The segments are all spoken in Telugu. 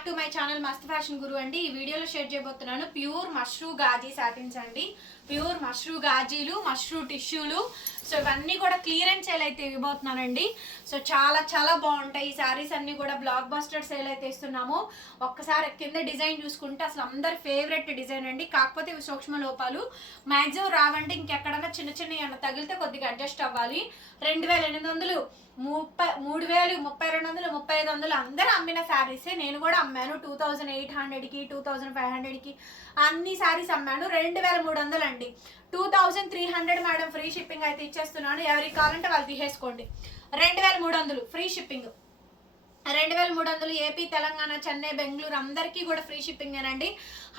Back to my channel Mast fashion Guru అండి. ఈ వీడియోలో షేర్ చేయబోతున్నాను ప్యూర్ మష్రూ గాజీ సాటిన్స్ అండి. ప్యూర్ మష్రూ గాజీలు మష్రూ టిష్యూలు. సో ఇవన్నీ కూడా క్లియరెన్స్ సేల్ అయితే ఇవ్వబోతున్నానండి. సో చాలా చాలా బాగుంటాయి. ఈ శారీస్ అన్ని కూడా బ్లాక్ బస్టర్ సేల్ అయితే ఇస్తున్నాము. ఒక్కసారి కింద డిజైన్ చూసుకుంటే అసలు అందరి ఫేవరెట్ డిజైన్ అండి. కాకపోతే ఇవి సూక్ష్మ లోపాలు. మ్యాక్సిమం రావండి. ఇంకెక్కడన్నా చిన్న చిన్న ఏమైనా తగిలితే కొద్దిగా అడ్జస్ట్ అవ్వాలి. రెండు వేల ఎనిమిది వందలు ముప్పై మూడు వేలు ముప్పై రెండు వందలు ముప్పై ఐదు వందలు అందరూ అమ్మిన శారీసే నేను కూడా అమ్మాను. టూ థౌజండ్ ఎయిట్ హండ్రెడ్కి టూ థౌజండ్ ఫైవ్ హండ్రెడ్కి అన్ని శారీస్ అమ్మాను. రెండు వేల మూడు వందలు అండి. Two thousand three hundred madam free shipping అయితే ఇచ్చేస్తున్నాను. ఎవరికి కావాలంటే వాళ్ళు తీసేసుకోండి. రెండు వేల మూడు వందలు ఫ్రీ షిప్పింగ్. రెండు వేల మూడు వందలు ఏపీ తెలంగాణ చెన్నై బెంగళూరు అందరికీ కూడా ఫ్రీ షిప్పింగ్ అండి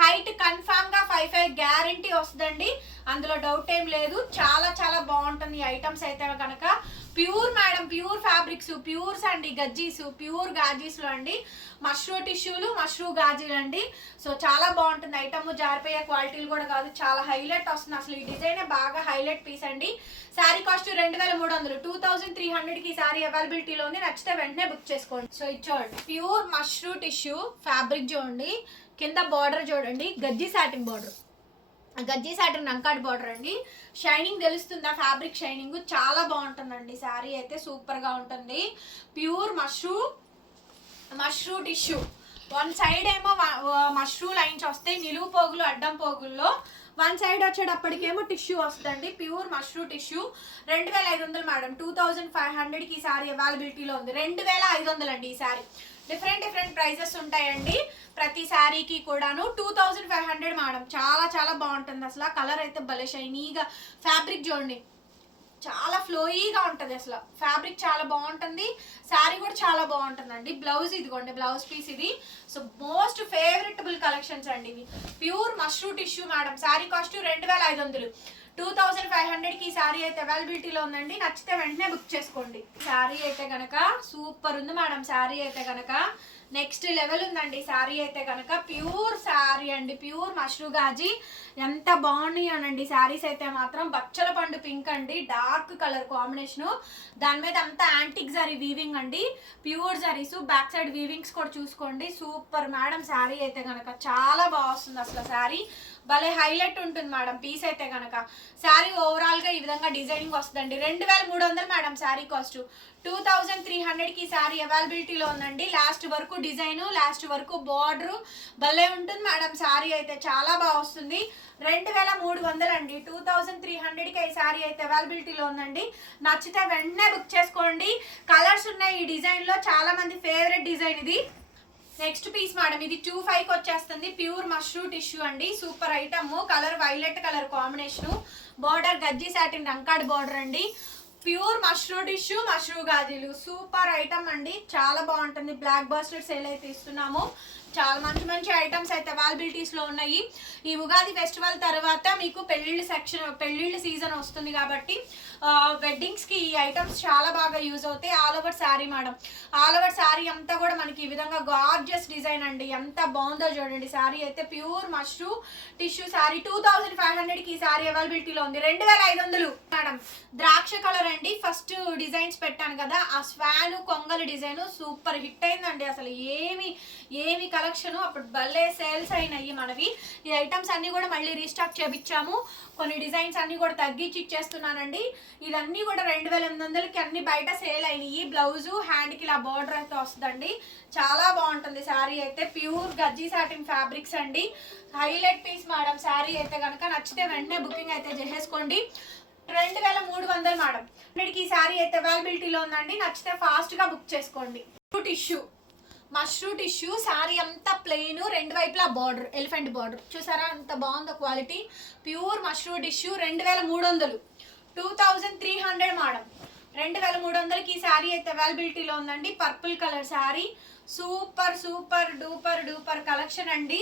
హైట్ కన్ఫామ్గా ఫైవ్ ఫైవ్ గ్యారంటీ వస్తుందండి. అందులో డౌట్ ఏం లేదు. చాలా చాలా బాగుంటుంది ఈ ఐటమ్స్ అయితే కనుక pure madam pure fabrics pures అండి గజ్జీస్ ప్యూర్ గాజీస్లు అండి. మష్రూ టిష్యూలు మష్రూ గాజీలు అండి. సో చాలా బాగుంటుంది. ఐటమ్ జారిపోయే క్వాలిటీలు కూడా కాదు. చాలా హైలైట్ వస్తుంది. అసలు ఈ డిజైన్ బాగా హైలైట్ పీస్ అండి. శారీ కాస్ట్ రెండు వేల మూడు వందలు. టూ థౌజండ్ త్రీ హండ్రెడ్కి ఈ శారీ అవైలబిలిటీలో ఉంది. నచ్చితే వెంటనే బుక్ చేసుకోండి. సో ఇది చూడండి. ప్యూర్ మష్రూ టిష్యూ ఫ్యాబ్రిక్ చూడండి. కింద బార్డర్ చూడండి. గజ్జి సాటిన్ బార్డర్ గజ్జి సాటిన్ రంకాడ్ బార్డర్ అండి. షైనింగ్ తెలుస్తుందా? Fabric shining. చాలా బాగుంటుందండి. శారీ అయితే సూపర్గా ఉంటుంది. Pure mashru mashru tissue. One side ఏమో మష్రూ లైన్స్ వస్తాయి. నిలువు పోగులు అడ్డం పోగుల్లో. వన్ సైడ్ వచ్చేటప్పటికేమో టిష్యూ వస్తుందండి. Pure mashru tissue. రెండు వేల ఐదు వందలు మేడం. టూ థౌజండ్ ఫైవ్ హండ్రెడ్కి ఈ సారీ అవైలబిలిటీలో ఉంది. రెండు వేల ఐదు వందలు అండి ఈ సారీ డిఫరెంట్ డిఫరెంట్ ప్రైజెస్ ఉంటాయండి. ప్రతి శారీకి కూడాను two thousand five hundred madam చాలా చాలా బాగుంటుంది అసలు. కలర్ అయితే భలే షైనీగా ఫ్యాబ్రిక్ చూడండి. చాలా ఫ్లోయీగా ఉంటుంది అసలు. ఫ్యాబ్రిక్ చాలా బాగుంటుంది. శారీ కూడా చాలా బాగుంటుందండి. బ్లౌజ్ ఇదిగోండి బ్లౌజ్ పీస్ ఇది. సో మోస్ట్ ఫేవరెటబుల్ కలెక్షన్స్ అండి ఇవి. Pure mashru tissue madam sari cost రెండు వేల ఐదు వందలు. టూ థౌజండ్ ఫైవ్ హండ్రెడ్కి ఈ శారీ అయితే అవైలబిలిటీలో ఉందండి. నచ్చితే వెంటనే బుక్ చేసుకోండి. శారీ అయితే కనుక సూపర్ ఉంది మేడం. శారీ అయితే కనుక నెక్స్ట్ లెవెల్ ఉందండి శారీ అయితే కనుక. ప్యూర్ శారీ అండి ప్యూర్ మష్రూ గాజీ. ఎంత బాగున్నాయి అనండి శారీస్ అయితే మాత్రం. బచ్చల పండు పింక్ అండి డార్క్ కలర్ కాంబినేషన్. దాని మీద అంతా యాంటిక్ జరీ వీవింగ్ అండి. Pure zaris back side weavings కూడా చూసుకోండి. సూపర్ మేడం శారీ అయితే కనుక. చాలా బాగా వస్తుంది అసలు శారీ. భలే హైలైట్ ఉంటుంది మేడం పీస్ అయితే కనుక. శారీ ఓవరాల్గా ఈ విధంగా డిజైనింగ్ వస్తుందండి. రెండు వేల మూడు వందలు madam sari cost. Two thousand three హండ్రెడ్కి శారీ అవైలబిలిటీలో ఉందండి. లాస్ట్ వరకు డిజైను లాస్ట్ వరకు బార్డర్ భలే ఉంటుంది మేడం. శారీ అయితే చాలా బాగా వస్తుంది. రెండు వేల మూడు వందలు అండి. టూ థౌజండ్ త్రీ హండ్రెడ్కి ఈ శారీ అయితే అవైలబిలిటీలో ఉందండి. నచ్చితే వెంటనే బుక్ చేసుకోండి. కలర్స్ ఉన్నాయి ఈ డిజైన్లో చాలా మంది ఫేవరెట్ డిజైన్ ఇది. నెక్స్ట్ పీస్ మేడం ఇది టూ ఫైవ్కి వచ్చేస్తుంది. ప్యూర్ మష్రూ టిష్యూ అండి. Super item colour violet colour combination border గజ్జి సాటిన్ రంకాడ్ బార్డర్ అండి. ప్యూర్ మష్రూ టిష్యూ మష్రూ గాజీలు. సూపర్ ఐటమ్ అండి. చాలా బాగుంటుంది. బ్లాక్ బాస్టర్ సేల్ అయితే ఇస్తున్నాము. చాలా మంచి మంచి ఐటమ్స్ అయితే అవైలబిలిటీస్లో ఉన్నాయి. ఈ ఉగాది ఫెస్టివల్ తర్వాత మీకు పెళ్ళిళ్ళ సెక్షన్ పెళ్ళిళ్ళ సీజన్ వస్తుంది కాబట్టి వెడ్డింగ్స్కి ఈ ఐటమ్స్ చాలా బాగా యూజ్ అవుతాయి. All over sari madam all over sari అంతా కూడా మనకి ఈ విధంగా గార్జియస్ డిజైన్ అండి. ఎంత బాగుందో చూడండి. శారీ అయితే pure mashru tissue sari two thousand five హండ్రెడ్కి ఈ శారీ అవైలబిలిటీలో ఉంది. రెండు వేల ఐదు వందలు. మేడం ద్రాక్ష కలర్ అండి. ఫస్ట్ డిజైన్స్ పెట్టాను కదా. ఆ స్వాను కొంగల్ డిజైన్ సూపర్ హిట్ అయిందండి. అసలు ఏమి ఏమి కలెక్షన్ అప్పుడు భలే సేల్స్ అయినాయి మనవి. ఈ ఐటమ్స్ అన్ని కూడా మళ్ళీ రీస్టాక్ చేపించాము కొన్ని డిజైన్స్ అన్ని కూడా తగ్గించి ఇచ్చేస్తున్నానండి. ఇదన్నీ కూడా రెండు వేల ఎనిమిది వందలకి అన్ని బయట సేల్ అయినాయి. బ్లౌజ్ హ్యాండ్కి ఇలా బార్డర్ అయితే వస్తుందండి. చాలా బాగుంటుంది శారీ అయితే. ప్యూర్ గజ్జి సాటిన్ ఫ్యాబ్రిక్స్ అండి. హైలైట్ పీస్ మేడం శారీ అయితే కనుక నచ్చితే వెంటనే బుకింగ్ అయితే చేసేసుకోండి. రెండు వేల మూడు వందలు మేడం. ఇప్పటికి ఈ శారీ అయితే అవైలబిలిటీలో ఉందండి. నచ్చితే ఫాస్ట్గా బుక్ చేసుకోండి. టిష్యూ. మష్రూ టిష్యూ శారీ అంతా ప్లెయిన్ రెండు వైపులా బార్డర్ ఎలిఫెంట్ బార్డర్ చూసారా? అంత బాగుందో క్వాలిటీ ప్యూర్ మష్రూ టిష్యూ రెండు వేల మూడు వందలు. Two thousand three hundred madam రెండు వేల మూడు వందలకి ఈ శారీ అయితే అవైలబిలిటీలో ఉందండి. Purple colour sari super super duper duper collection అండి.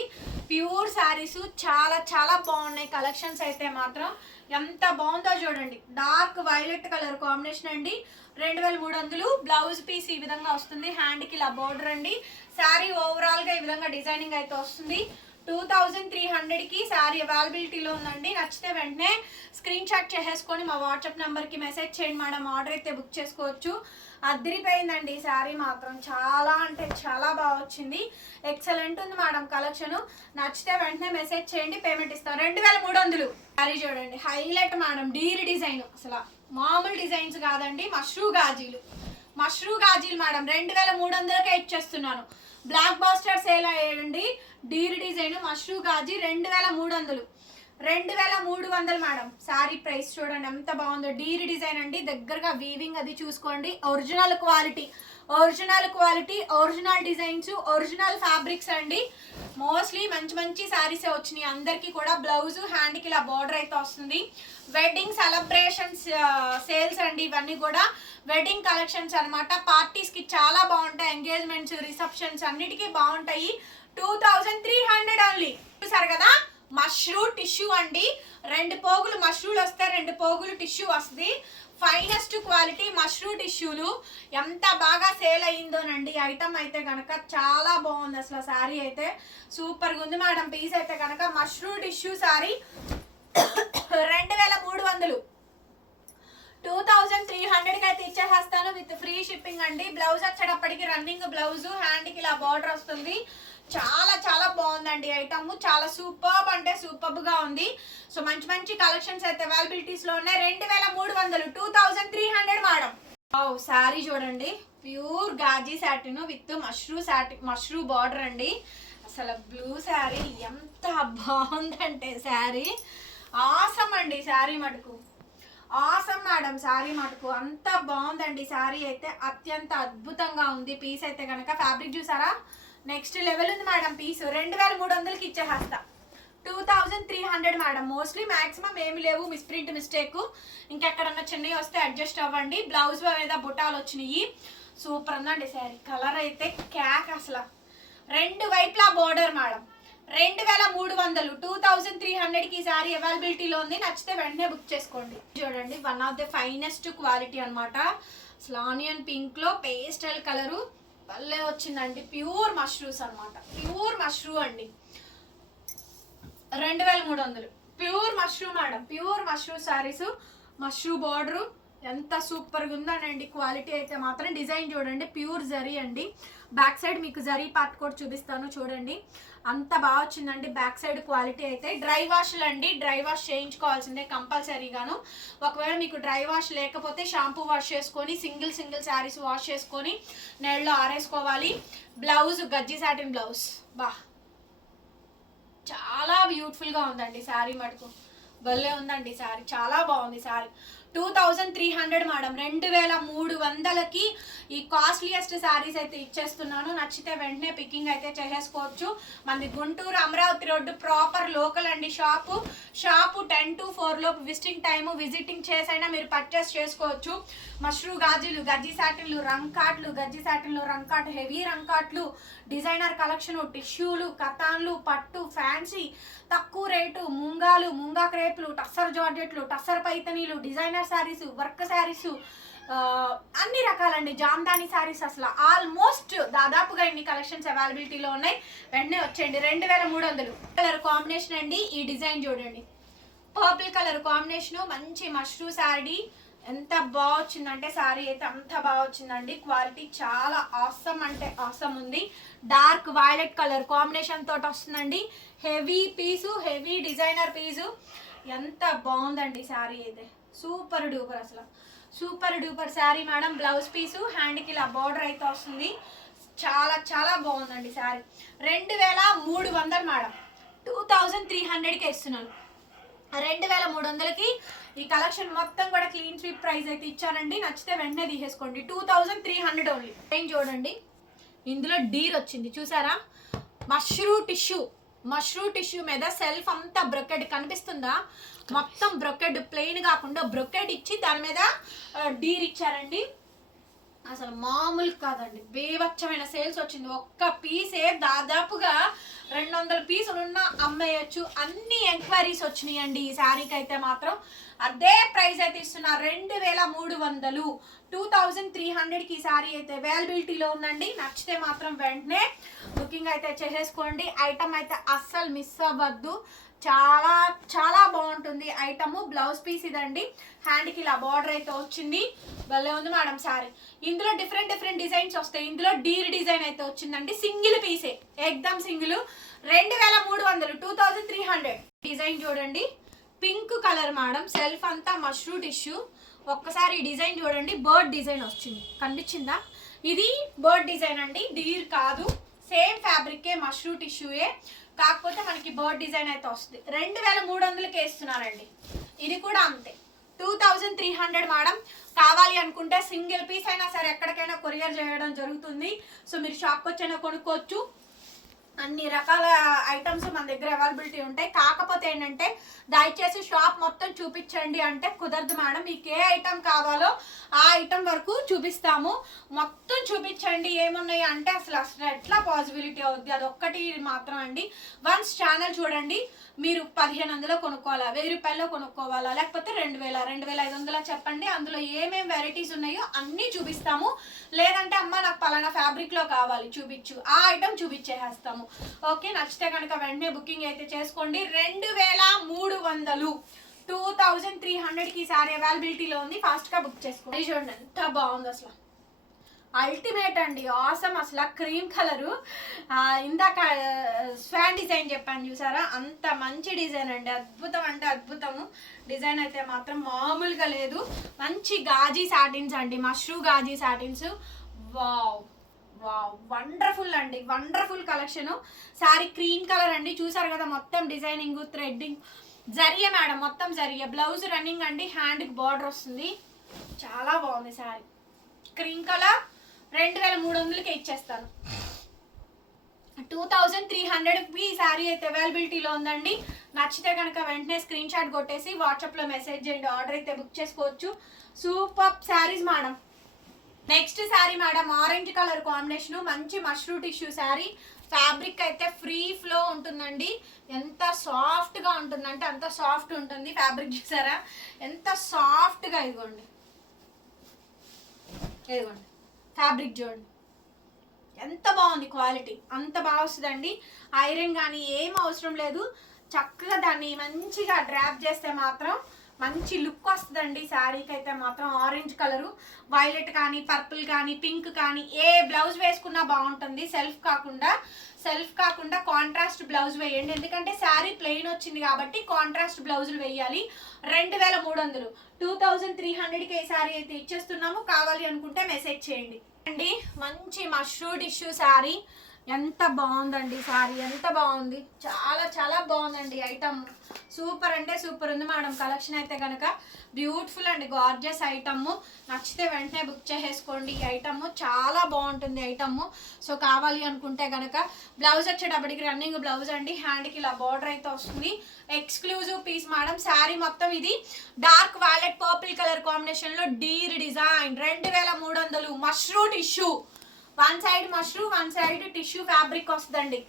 ప్యూర్ శారీస్ చాలా చాలా బాగున్నాయి. కలెక్షన్స్ అయితే మాత్రం ఎంత బాగుందో చూడండి. డార్క్ వైలెట్ కలర్ కాంబినేషన్ అండి. రెండు వేల మూడు వందలు బ్లౌజ్ పీస్ ఈ విధంగా వస్తుంది. హ్యాండ్కి ఇలా బోర్డర్ అండి. శారీ ఓవరాల్గా ఈ విధంగా డిజైనింగ్ అయితే వస్తుంది. టూ థౌజండ్ త్రీ హండ్రెడ్కి శారీ అవైలబిలిటీలో ఉందండి. నచ్చితే వెంటనే స్క్రీన్ షాట్ చేసేసుకొని మా వాట్సాప్ నెంబర్కి మెసేజ్ చేయండి. మేడం ఆర్డర్ అయితే బుక్ చేసుకోవచ్చు. అద్దరిపోయిందండి ఈ శారీ మాత్రం. చాలా అంటే చాలా బాగా వచ్చింది. ఎక్సలెంట్ ఉంది మేడం కలెక్షన్ నచ్చితే వెంటనే మెసేజ్ చేయండి పేమెంట్ ఇస్తాం. రెండు వేల మూడు వందలు. శారీ చూడండి. హైలైట్ మేడం డీర్ డిజైన్ అసలు మామూలు డిజైన్స్ కాదండి మష్రూ గాజీలు. మష్రూ గాజీలు మేడం రెండు వేల మూడు వందలకే ఇచ్చేస్తున్నాను. బ్లాక్ బాస్టర్ సేల్ అయ్యండి. డీర్ డిజైన్ మష్రూ గాజీ రెండు వేల మూడు వందలు. రెండు వేల మూడు వందలు మేడం. శారీ ప్రైస్ చూడండి ఎంత బాగుందో. డీర్ డిజైన్ అండి. దగ్గరగా వీవింగ్ అది చూసుకోండి. Original quality original quality original designs original fabrics అండి. మోస్ట్లీ మంచి మంచి శారీస్ వచ్చినాయి. అందరికీ కూడా బ్లౌజ్ హ్యాండ్కి ఇలా బార్డర్ అయితే వస్తుంది. వెడ్డింగ్ సెలబ్రేషన్స్ సేల్స్ అండి ఇవన్నీ కూడా. వెడ్డింగ్ కలెక్షన్స్ అనమాట పార్టీస్కి చాలా బాగుంటాయి. ఎంగేజ్మెంట్స్ రిసెప్షన్స్ అన్నిటికీ బాగుంటాయి. Two thousand three hundred only చూసారు కదా? మష్రూ టిష్యూ అండి. రెండు పోగులు మష్రూలు వస్తే రెండు పోగులు టిష్యూ వస్తుంది. ఫైనెస్ట్ క్వాలిటీ మష్రూ టిష్యూలు. ఎంత బాగా సేల్ అయ్యిందోనండి. ఐటమ్ అయితే కనుక చాలా బాగుంది అసలు శారీ అయితే. సూపర్గా ఉంది మేడం పీస్ అయితే కనుక మష్రూ టిష్యూ శారీ రెండు వేల మూడు వందలు. టూ థౌజండ్ త్రీ హండ్రెడ్కి అయితే ఇచ్చేసేస్తాను విత్ ఫ్రీ షిప్పింగ్ అండి. బ్లౌజ్ వచ్చేటప్పటికి రన్నింగ్ బ్లౌజ్ హ్యాండ్కి ఇలా బార్డర్ వస్తుంది. చాలా చాలా బాగుందండి ఐటమ్ చాలా సూపర్బ్ అంటే సూపర్బ్గా ఉంది. సో మంచి మంచి కలెక్షన్స్ అయితే అవైలబిలిటీస్లో ఉన్నాయి. రెండు వేల మూడు వందలు two thousand three hundred madam ఓ శారీ చూడండి. Pure Ghazi satin with mashru శాటి మష్రూ బార్డర్ అండి. అసలు బ్లూ శారీ ఎంత బాగుందంటే శారీ ఆసం అండి శారీ మటుకు. ఆసం మేడం శారీ మటుకు. అంత బాగుందండి శారీ అయితే. అత్యంత అద్భుతంగా ఉంది. పీస్ అయితే కనుక ఫ్యాబ్రిక్ చూసారా? నెక్స్ట్ లెవెల్ ఉంది మేడం పీస్. రెండు వేల మూడు వందలకి ఇచ్చేస్తా two thousand three hundred madam. Mostly maximum ఏమి లేవు. మిస్ప్రింట్ మిస్టేక్ ఇంకెక్కడన్నా చిన్నవి వస్తే అడ్జస్ట్ అవ్వండి. బ్లౌజ్ మీద బుటాలు వచ్చినాయి. సూపర్ ఉందండి శారీ కలర్ అయితే క్యాక్ అసలు. రెండు వైపులా బోర్డర్ మేడం. రెండు వేల మూడు వందలు. టూ థౌజండ్ త్రీ హండ్రెడ్కి ఈ సారీ అవైలబిలిటీలో ఉంది. నచ్చితే వెంటనే బుక్ చేసుకోండి. చూడండి one of the finest quality అనమాట అసలు ఆనియన్ పింక్లో పేస్టల్ కలరు భలే వచ్చిందండి. ప్యూర్ మష్రూస్ అనమాట ప్యూర్ మష్రూ అండి. రెండు వేల మూడు వందలు. ప్యూర్ మష్రూ మేడం. ప్యూర్ మష్రూ శారీస్ మష్రూ బార్డరు ఎంత సూపర్గా ఉందనండి. క్వాలిటీ అయితే మాత్రం డిజైన్ చూడండి ప్యూర్ జరీ అండి. బ్యాక్ సైడ్ మీకు జరీ పార్ట్ కూడా చూపిస్తాను చూడండి. అంత బాగా వచ్చిందండి బ్యాక్ సైడ్ క్వాలిటీ అయితే. డ్రై వాష్లు అండి డ్రై వాష్ చేయించుకోవాల్సిందే కంపల్సరీగాను ఒకవేళ మీకు డ్రై వాష్ లేకపోతే షాంపూ వాష్ చేసుకొని సింగిల్ సింగిల్ శారీస్ వాష్ చేసుకొని నెలలో ఆరేసుకోవాలి. బ్లౌజ్ గజ్జి సాటిన్ బ్లౌజ్. బా. చాలా బ్యూటిఫుల్గా ఉందండి శారీ మటుకు. భలే ఉందండి శారీ. చాలా బాగుంది sari. Two thousand three hundred madam. రెండు వేల మూడు వందలకి ఈ కాస్ట్లీయెస్ట్ శారీస్ అయితే ఇచ్చేస్తున్నాను. నచ్చితే వెంటనే పికింగ్ అయితే చేసేసుకోవచ్చు. మనది Guntur Amaravati road proper local అండి shop. Shop ten to four లోపు విజిటింగ్ టైము విజిటింగ్ చేసైనా మీరు పర్చేస్ చేసుకోవచ్చు. మష్రూ గాజులు గజ్జి సాటిన్లు రంకాట్లు గజ్జి సాటిన్లు రంకాట్ హెవీ రంకాట్లు డిజైనర్ కలెక్షన్ టిష్యూలు కథాన్లు పట్టు ఫ్యాన్సీ తక్కువ రేటు ముంగాలు ముంగా క్రేపులు టస్సర్ జార్జెట్లు టస్సర్ పైతనీలు డిజైనర్ శారీస్ వర్క్ శారీస్ అన్ని రకాలండి. జామ్దాని శారీస్ అసలు ఆల్మోస్ట్ దాదాపుగా ఇన్ని కలెక్షన్స్ అవైలబిలిటీలో ఉన్నాయి. వెంటనే వచ్చేయండి. రెండు వేల మూడు వందలు. కలర్ కాంబినేషన్ అండి. ఈ డిజైన్ చూడండి. పర్పుల్ కలర్ కాంబినేషన్ మంచి మష్రూ శారీ ఎంత బాగా వచ్చిందంటే శారీ అయితే అంత బాగా వచ్చిందండి. క్వాలిటీ చాలా ఆసమ్ అంటే ఆసమ్ ఉంది. డార్క్ వైలెట్ కలర్ కాంబినేషన్ తోటి వస్తుందండి. Heavy piece heavy designer piece ఎంత బాగుందండి శారీ అయితే. సూపర్ డూపర్ అసలు. Super duper sari madam blouse piece హ్యాండ్కి ఇలా బార్డర్ అయితే వస్తుంది. చాలా చాలా బాగుందండి శారీ. రెండు వేల మూడు వందలు మేడం. టూ థౌజండ్ త్రీ హండ్రెడ్కి ఇస్తున్నాను. రెండు వేల మూడు వందలకి ఈ కలెక్షన్ మొత్తం కూడా క్లీన్ స్వీప్ ప్రైస్ అయితే ఇచ్చానండి. నచ్చితే వెంటనే తీసేసుకోండి. Two thousand three hundred only. ఏం చూడండి. ఇందులో డీర్ వచ్చింది. చూసారా? మష్రూ టిష్యూ. మష్రూ టిష్యూ మీద సెల్ఫ్ అంతా బ్రొకెడ్ కనిపిస్తుందా? మొత్తం బ్రొకెడ్ ప్లెయిన్ కాకుండా బ్రొకెడ్ ఇచ్చి దాని మీద డీర్ ఇచ్చారండి. అసలు మామూలు కాదండి. బీభత్సమైన సేల్స్ వచ్చింది. ఒక్క పీసే దాదాపుగా రెండు వందల పీసులు ఉన్న అమ్మేయచ్చు. అన్ని ఎంక్వైరీస్ వచ్చినాయండి ఈ శారీకి అయితే మాత్రం. అదే ప్రైస్ అయితే ఇస్తున్నా. రెండు వేల మూడు వందలు. టూ థౌజండ్ త్రీ హండ్రెడ్కి ఈ అయితే అవైలబిలిటీలో ఉందండి. నచ్చితే మాత్రం వెంటనే బుకింగ్ అయితే చేసేసుకోండి. ఐటమ్ అయితే అస్సలు మిస్ అవ్వద్దు. చాలా చాలా బాగుంటుంది ఐటమ్ బ్లౌజ్ పీస్ ఇదండి. హ్యాండ్కి ఇలా బార్డర్ అయితే వచ్చింది. భలే ఉంది మేడం సారీ. ఇందులో డిఫరెంట్ డిఫరెంట్ డిజైన్స్ వస్తాయి. ఇందులో డీర్ డిజైన్ అయితే వచ్చిందండి. సింగిల్ పీసే ఎగ్దమ్ సింగిల్ రెండు వేల మూడు వందలు. Two thousand three hundred. Design చూడండి. Pink colour madam. సెల్ఫ్ అంతా మష్రూ టిష్యూ. ఒక్కసారి డిజైన్ చూడండి. బర్డ్ డిజైన్ వచ్చింది. కనిపించిందా? ఇది బర్డ్ డిజైన్ అండి. డీర్ కాదు. సేమ్ ఫ్యాబ్రికే మష్రూ టిష్యూయే. కాకపోతే మనకి బర్డ్ డిజైన్ అయితే వస్తుంది. రెండు వేల మూడు వందలకి వేస్తున్నారండి. ఇది కూడా అంతే. Two thousand three hundred madam. కావాలి అనుకుంటే సింగిల్ పీస్ అయినా సరే ఎక్కడికైనా కొరియర్ చేయడం జరుగుతుంది. సో మీరు షాప్కి వచ్చైనా కొనుక్కోవచ్చు. అన్ని రకాల ఐటమ్స్ మన దగ్గర అవైలబిలిటీ ఉంటాయి. కాకపోతే ఏంటంటే దయచేసి షాప్ మొత్తం చూపించండి అంటే కుదరదు మేడం. మీకు ఏ ఐటమ్ కావాలో ఆ ఐటమ్ వరకు చూపిస్తాము. మొత్తం చూపించండి ఏమున్నాయి అంటే అసలు అసలు ఎట్లా పాసిబిలిటీ అవుద్ది? అది ఒక్కటి మాత్రం అండి. వన్స్ ఛానల్ చూడండి మీరు పదిహేను వందలో కొనుక్కోవాలా? వెయ్యి రూపాయల్లో కొనుక్కోవాలా? లేకపోతే రెండు వేల? రెండు వేల ఐదు వందల చెప్పండి. అందులో ఏమేం వెరైటీస్ ఉన్నాయో అన్నీ చూపిస్తాము. లేదంటే అమ్మ నాకు పలానా ఫ్యాబ్రిక్లో కావాలి చూపించు. ఆ ఐటమ్ చూపించేసేస్తాము. ఓకే నచ్చితే కనుక వెంటనే బుకింగ్ అయితే చేసుకోండి. రెండు వేల మూడు వందలు. టూ థౌజండ్ త్రీ హండ్రెడ్కి ఈసారి అవైలబిలిటీలో ఉంది. ఫాస్ట్గా బుక్ చేసుకోండి. చూడండి ఎంత బాగుంది అసలు. అల్టిమేట్ అండి ఆసమ్ అసలు. క్రీమ్ కలరు ఇందాక స్వాన్ డిజైన్ చెప్పాను చూసారా? అంత మంచి డిజైన్ అండి. అద్భుతం అంటే అద్భుతము. డిజైన్ అయితే మాత్రం మామూలుగా లేదు. మంచి గాజీ సాటిన్స్ అండి mashru gaji satins wow wonderful అండి wonderful collection sari cream colour అండి చూసారు కదా మొత్తం డిజైనింగ్ థ్రెడ్డింగ్ జరిగే మేడం మొత్తం జరిగే బ్లౌజ్ రన్నింగ్ అండి హ్యాండ్కి బార్డర్ వస్తుంది. చాలా బాగుంది శారీ క్రీమ్ కలర్ రెండు వేల మూడు వందలకి ఇచ్చేస్తాను. టూ థౌజండ్ త్రీ హండ్రెడ్ ఈ శారీ అయితే అవైలబిలిటీలో ఉందండి. నచ్చితే కనుక వెంటనే స్క్రీన్ షాట్ కొట్టేసి వాట్సాప్లో మెసేజ్ చేయండి ఆర్డర్ అయితే బుక్ చేసుకోవచ్చు. Super saris madam. Next sari madam orange colour combination మంచి మష్రూట్ ఇష్యూ శారీ ఫ్యాబ్రిక్ అయితే ఫ్రీ ఫ్లో ఉంటుందండి. ఎంత సాఫ్ట్గా ఉంటుందంటే అంత సాఫ్ట్ ఉంటుంది ఫ్యాబ్రిక్ చూసారా? ఎంత సాఫ్ట్గా ఇదిగోండి ఇదిగోండి. ఫ్యాబ్రిక్ చూడండి. ఎంత బాగుంది క్వాలిటీ అంత బాగా వస్తుందండి. ఐరన్ కానీ ఏం అవసరం లేదు. చక్కగా దాన్ని మంచిగా డ్రాప్ చేస్తే మాత్రం మంచి లుక్ వస్తుందండి శారీకి అయితే మాత్రం ఆరెంజ్ కలరు. వైలెట్ కానీ పర్పుల్ కానీ పింక్ కానీ ఏ బ్లౌజ్ వేసుకున్నా బాగుంటుంది. సెల్ఫ్ కాకుండా సెల్ఫ్ కాకుండా కాంట్రాస్ట్ బ్లౌజ్ వేయండి. ఎందుకంటే శారీ ప్లెయిన్ వచ్చింది కాబట్టి కాంట్రాస్ట్ బ్లౌజులు వేయాలి. రెండు వేల మూడు వందలు. టూ థౌజండ్ త్రీ హండ్రెడ్కి ఏ శారీ అయితే ఇచ్చేస్తున్నాము. కావాలి అనుకుంటే మెసేజ్ చేయండి. అండి మంచి మష్రూ టిష్యూ శారీ. ఎంత బాగుందండి సారీ ఎంత బాగుంది. చాలా చాలా బాగుందండి ఐటమ్ సూపర్ అంటే సూపర్ ఉంది మేడం. కలెక్షన్ అయితే కనుక బ్యూటిఫుల్ అండి గార్జియస్ ఐటమ్ నచ్చితే వెంటనే బుక్ చేసేసుకోండి. ఈ ఐటమ్ చాలా బాగుంటుంది ఐటమ్ సో కావాలి అనుకుంటే కనుక బ్లౌజ్ వచ్చేటప్పటికి రన్నింగ్ బ్లౌజ్ అండి. హ్యాండ్కి ఇలా బార్డర్ అయితే వస్తుంది. Exclusive piece madam. శారీ మొత్తం ఇది డార్క్ వాలెట్ పర్పుల్ కలర్ కాంబినేషన్లో డీర్ డిజైన్ రెండు వేల మూడు వందలు. Mashru tissue one side mushroom one side tissue fabric వస్తుందండి.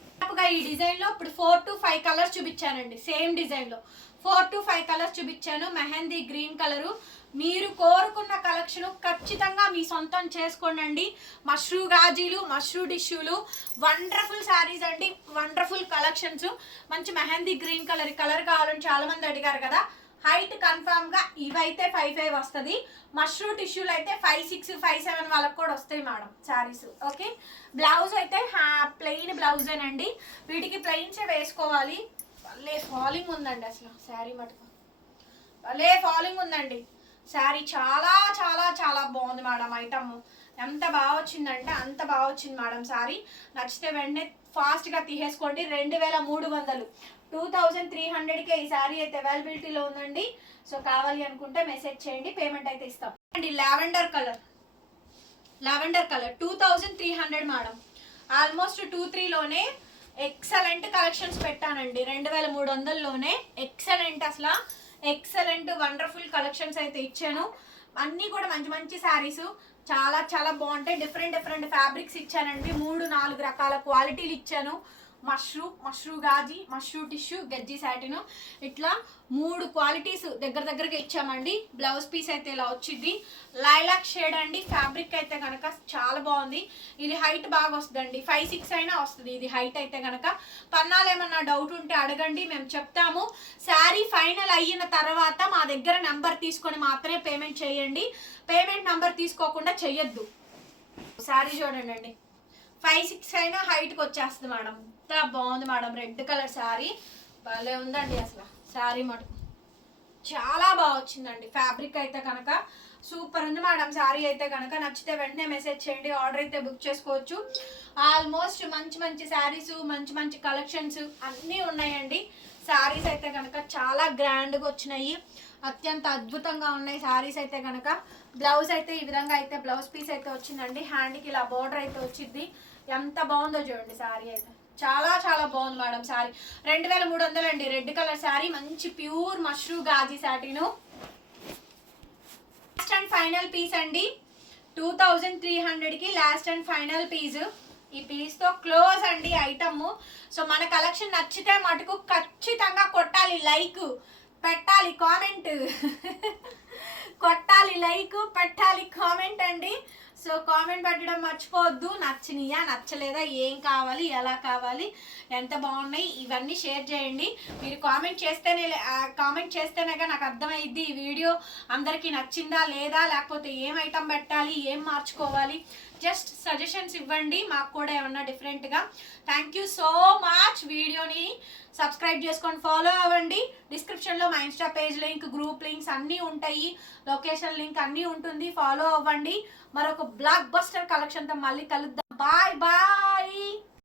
ఈ డిజైన్లో ఇప్పుడు ఫోర్ టు ఫైవ్ కలర్స్ చూపించానండి. సేమ్ డిజైన్లో ఫోర్ టు ఫైవ్ కలర్స్ చూపించాను. Mehndi green colour. మీరు కోరుకున్న కలెక్షన్ ఖచ్చితంగా మీ సొంతం చేసుకోనండి. మష్రూ గాజీలు మష్రూ టిష్యూలు వండర్ఫుల్ శారీస్ అండి. వండర్ఫుల్ కలెక్షన్స్ మంచి మెహందీ గ్రీన్ కలర్ కలర్ కావాలని చాలా మంది అడిగారు కదా. హైట్ కన్ఫామ్గా ఇవైతే ఫైవ్ ఫైవ్ వస్తుంది. మష్రూ టిష్యూలు అయితే ఫైవ్ సిక్స్ ఫైవ్ సెవెన్ వాళ్ళకి కూడా వస్తాయి మేడం శారీస్. ఓకే? బ్లౌజ్ అయితే ప్లెయిన్ బ్లౌజేనండి వీటికి ప్లెయిన్సే వేసుకోవాలి. భలే ఫాలింగ్ ఉందండి అసలు శారీ మటుకు. భలే ఫాలింగ్ ఉందండి. శారీ చాలా చాలా చాలా బాగుంది మేడం ఐటమ్ ఎంత బాగా వచ్చిందంటే అంత బాగా వచ్చింది మేడం శారీ. నచ్చితే వెంటనే ఫాస్ట్గా తీసేసుకోండి. రెండు వేల మూడు వందలు. టూ థౌజండ్ త్రీ హండ్రెడ్కే ఈ సారీ అయితే అవైలబిలిటీలో ఉందండి. సో కావాలి అనుకుంటే మెసేజ్ చేయండి పేమెంట్ అయితే ఇస్తాం. అండి lavender colour. Lavender colour. Two thousand three hundred madam. Almost two త్రీలోనే excellent collections పెట్టానండి. రెండు వేల మూడు వందల్లోనే ఎక్సలెంట్ అసలు ఎక్సలెంట్ వండర్ఫుల్ కలెక్షన్స్ అయితే ఇచ్చాను. అన్నీ కూడా మంచి మంచి శారీస్ చాలా చాలా బాగుంటాయి. డిఫరెంట్ డిఫరెంట్ ఫ్యాబ్రిక్స్ ఇచ్చానండి. మూడు నాలుగు రకాల క్వాలిటీలు ఇచ్చాను. మష్రూ మష్రూ గాజీ మష్రూ టిష్యూ గజ్జి సాటిన్ ఇట్లా మూడు క్వాలిటీస్ దగ్గర దగ్గరగా ఇచ్చామండి. బ్లౌజ్ పీస్ అయితే ఇలా వచ్చింది. లైలాక్ షేడ్ అండి. ఫ్యాబ్రిక్ అయితే కనుక చాలా బాగుంది. ఇది హైట్ బాగా వస్తుందండి. ఫైవ్ సిక్స్ అయినా వస్తుంది ఇది హైట్ అయితే కనుక పన్నాలు ఏమన్నా డౌట్ ఉంటే అడగండి. మేము చెప్తాము. శారీ ఫైనల్ అయిన తర్వాత మా దగ్గర నెంబర్ తీసుకొని మాత్రమే పేమెంట్ చేయండి. పేమెంట్ నెంబర్ తీసుకోకుండా చెయ్యొద్దు. శారీ చూడండి అండి ఫైవ్ సిక్స్ అయినా హైట్కి వచ్చేస్తుంది మేడం. ఎంత బాగుంది మేడం. రెడ్ కలర్ శారీ భలే ఉందండి అసలు. శారీ మటుకు చాలా బాగా వచ్చిందండి. ఫ్యాబ్రిక్ అయితే కనుక సూపర్ ఉంది మేడం. శారీ అయితే కనుక నచ్చితే వెంటనే మెసేజ్ చేయండి. ఆర్డర్ అయితే బుక్ చేసుకోవచ్చు. ఆల్మోస్ట్ మంచి మంచి శారీస్ మంచి మంచి కలెక్షన్స్ అన్నీ ఉన్నాయండి. శారీస్ అయితే కనుక చాలా గ్రాండ్గా వచ్చినాయి. అత్యంత అద్భుతంగా ఉన్నాయి. శారీస్ అయితే కనుక బ్లౌజ్ అయితే ఈ విధంగా అయితే బ్లౌజ్ పీస్ అయితే వచ్చిందండి. హ్యాండ్కి ఇలా బోర్డర్ అయితే వచ్చింది. ఎంత బాగుందో చూడండి శారీ అయితే. చాలా చాలా బాగుంది మేడం శారీ రెండు వేల మూడు వందలు అండి. రెడ్ కలర్ శారీ మంచి pure Mashru Gaji satin last and final piece అండి. టూ థౌజండ్ త్రీ హండ్రెడ్కి లాస్ట్ అండ్ ఫైనల్ పీస్ ఈ పీస్తో క్లోజ్ అండి ఐటమ్ సో మన కలెక్షన్ నచ్చితే మటుకు ఖచ్చితంగా కొట్టాలి. లైక్ పెట్టాలి. కామెంట్ కొట్టాలి లైక్ పెట్టాలి కామెంట్ అండి. సో కామెంట్ పెట్టడం మర్చిపోవద్దు. నచ్చినయా నచ్చలేదా ఏం కావాలి ఎలా కావాలి ఎంత బాగున్నాయి ఇవన్నీ షేర్ చేయండి. మీరు కామెంట్ చేస్తేనే కామెంట్ చేస్తేనేగా నాకు అర్థమైద్ది ఈ వీడియో. అందరికీ నచ్చిందా లేదా లేకపోతే ఏం ఐటమ్ పెట్టాలి ఏం మార్చుకోవాలి జస్ట్ సజెషన్స్ ఇవ్వండి. మాకు కూడా ఏమన్నా డిఫరెంట్గా థ్యాంక్ యూ సో మచ్ వీడియోని సబ్స్క్రైబ్ చేసుకొని ఫాలో అవ్వండి. డిస్క్రిప్షన్లో మా insta page link group links అన్నీ ఉంటాయి. లొకేషన్ లింక్ అన్నీ ఉంటుంది. ఫాలో అవ్వండి. మరొక బ్లాక్ బస్టర్ కలెక్షన్తో మళ్ళీ కలుద్దాం. Bye bye